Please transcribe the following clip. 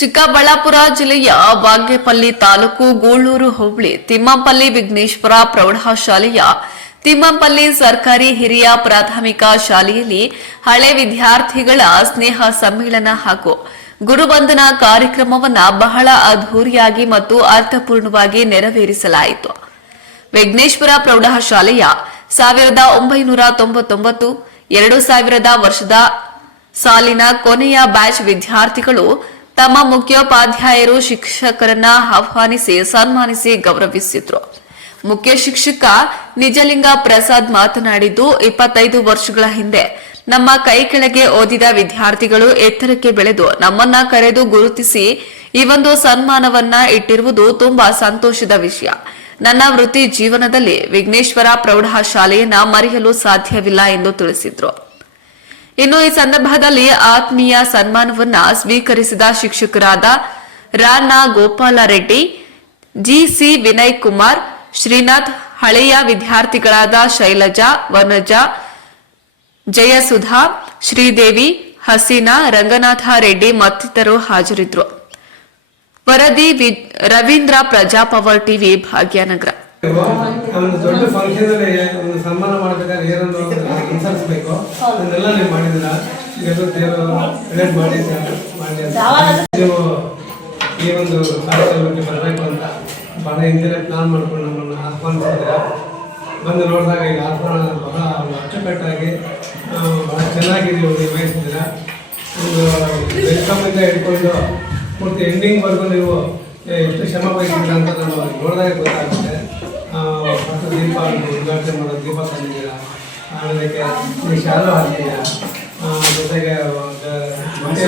ಚಿಕ್ಕಬಳ್ಳಾಪುರ ಜಿಲ್ಲೆಯ ಬಾಗೇಪಲ್ಲಿ ತಾಲೂಕು ಗೂಳೂರು ಹೋಬಳಿ ತಿಮ್ಮಪಲ್ಲಿ ವಿಘ್ನೇಶ್ವರ ಪ್ರೌಢಶಾಲೆಯ ತಿಮ್ಮಪಲ್ಲಿ ಸರ್ಕಾರಿ ಹಿರಿಯ ಪ್ರಾಥಮಿಕ ಶಾಲೆಯಲ್ಲಿ ಹಳೆ ವಿದ್ಯಾರ್ಥಿಗಳ ಸ್ನೇಹ ಸಮ್ಮೇಳನ ಹಾಗೂ ಗುರುವಂದನಾ ಕಾರ್ಯಕ್ರಮವನ್ನ ಬಹಳ ಅದ್ಧೂರಿಯಾಗಿ ಮತ್ತು ಅರ್ಥಪೂರ್ಣವಾಗಿ ನೆರವೇರಿಸಲಾಯಿತು. ವಿಘ್ನೇಶ್ವರ ಪ್ರೌಢಶಾಲೆಯ ಸಾವಿರದ ಒಂಬೈನೂರ ತೊಂಬತ್ತೊಂಬತ್ತು, ಎರಡು ಸಾವಿರದ ವರ್ಷದ ಸಾಲಿನ ಕೊನೆಯ ಬ್ಯಾಚ್ ವಿದ್ಯಾರ್ಥಿಗಳು ತಮ್ಮ ಮುಖ್ಯೋಪಾಧ್ಯಾಯರು ಶಿಕ್ಷಕರನ್ನ ಆಹ್ವಾನಿಸಿ, ಸನ್ಮಾನಿಸಿ ಗೌರವಿಸಿದ್ರು. ಮುಖ್ಯ ಶಿಕ್ಷಕ ನಿಜಲಿಂಗ ಪ್ರಸಾದ್ ಮಾತನಾಡಿದ್ದು, ಇಪ್ಪತ್ತೈದು ವರ್ಷಗಳ ಹಿಂದೆ ನಮ್ಮ ಕೈ ಕೆಳಗೆ ಓದಿದ ವಿದ್ಯಾರ್ಥಿಗಳು ಎತ್ತರಕ್ಕೆ ಬೆಳೆದು ನಮ್ಮನ್ನ ಕರೆದು ಗುರುತಿಸಿ ಈ ಒಂದು ಸನ್ಮಾನವನ್ನ ಇಟ್ಟಿರುವುದು ತುಂಬಾ ಸಂತೋಷದ ವಿಷಯ. ನನ್ನ ವೃತ್ತಿ ಜೀವನದಲ್ಲಿ ವಿಘ್ನೇಶ್ವರ ಪ್ರೌಢಶಾಲೆಯನ್ನ ಮರೆಯಲು ಸಾಧ್ಯವಿಲ್ಲ ಎಂದು ತಿಳಿಸಿದ್ರು. ಇನ್ನು ಈ ಸಂದರ್ಭದಲ್ಲಿ ಆತ್ಮೀಯ ಸನ್ಮಾನವನ್ನ ಸ್ವೀಕರಿಸಿದ ಶಿಕ್ಷಕರಾದ ರಾನ ಗೋಪಾಲ ರೆಡ್ಡಿ ಜಿಸಿ ವಿನಯ್ ಕುಮಾರ್ ಶ್ರೀನಾಥ್ ಹಳೆಯ ವಿದ್ಯಾರ್ಥಿಗಳಾದ ಶೈಲಜಾ, ವನಜಾ, ಜಯಸುಧಾ, ಶ್ರೀದೇವಿ, ಹಸೀನಾ, ರಂಗನಾಥ ರೆಡ್ಡಿ ಮತ್ತಿತರರು ಹಾಜರಿದ್ದರು. ವರದಿ ರವೀಂದ್ರ ಪ್ರಜಾಪವರ್ ಟಿವಿ ಭಾಗ್ಯನಗರ. ದೊಡ್ಡ ಸನ್ಮಾನ ಮಾಡಬೇಕಾದ್ರೆ ಏನೊಂದು ಅನುಸರಿಸ್ಬೇಕು ಅದನ್ನೆಲ್ಲ ನೀವು ಮಾಡಿದಿರ ದೇವರು ರಿಲೇಟ್ ಮಾಡಿ ಮಾಡಿ ಅಂತ. ನೀವು ಈ ಒಂದು ಕಾರ್ಯಕ್ರಮಕ್ಕೆ ಬರಬೇಕು ಅಂತ ಬಹಳ ಹಿಂದೆ ಪ್ಲಾನ್ ಮಾಡ್ಕೊಂಡು ನಮ್ಮನ್ನು ಆಹ್ವಾನಿಸಿದ್ದೀರ? ಬಂದು ನೋಡಿದಾಗ ಈಗ ಆಹ್ವಾನ ಬಹಳ ಅಚ್ಚುಕಟ್ಟಾಗಿ ಬಹಳ ಚೆನ್ನಾಗಿ ನೀವು ನಿರ್ವಹಿಸಿದ್ದೀರ ಒಂದು ವೆಲ್ಕಮ್ ಇಂದ ಹಿಡ್ಕೊಂಡು ಪೂರ್ತಿ ಎಂಡಿಂಗ್ವರೆಗೂ ನೀವು ಎಷ್ಟು ಶ್ರಮ ವಹಿಸಿದ್ದೀರ ಅಂತ ನಾವು ನೋಡಿದಾಗ ಗೊತ್ತಾಗುತ್ತೆ. ಮತ್ತು ದೀಪ ಉದ್ಘಾಟನೆ ಮಾಡೋ ದೀಪ ತಂದಿದ್ದೀರಾ? ಆಮೇಲೆ ನೀವು ಶಾಲು ಹಾಕಿದ್ದೀರಾ ಆ, ಜೊತೆಗೆ ಆ, ಮತ್ತೆ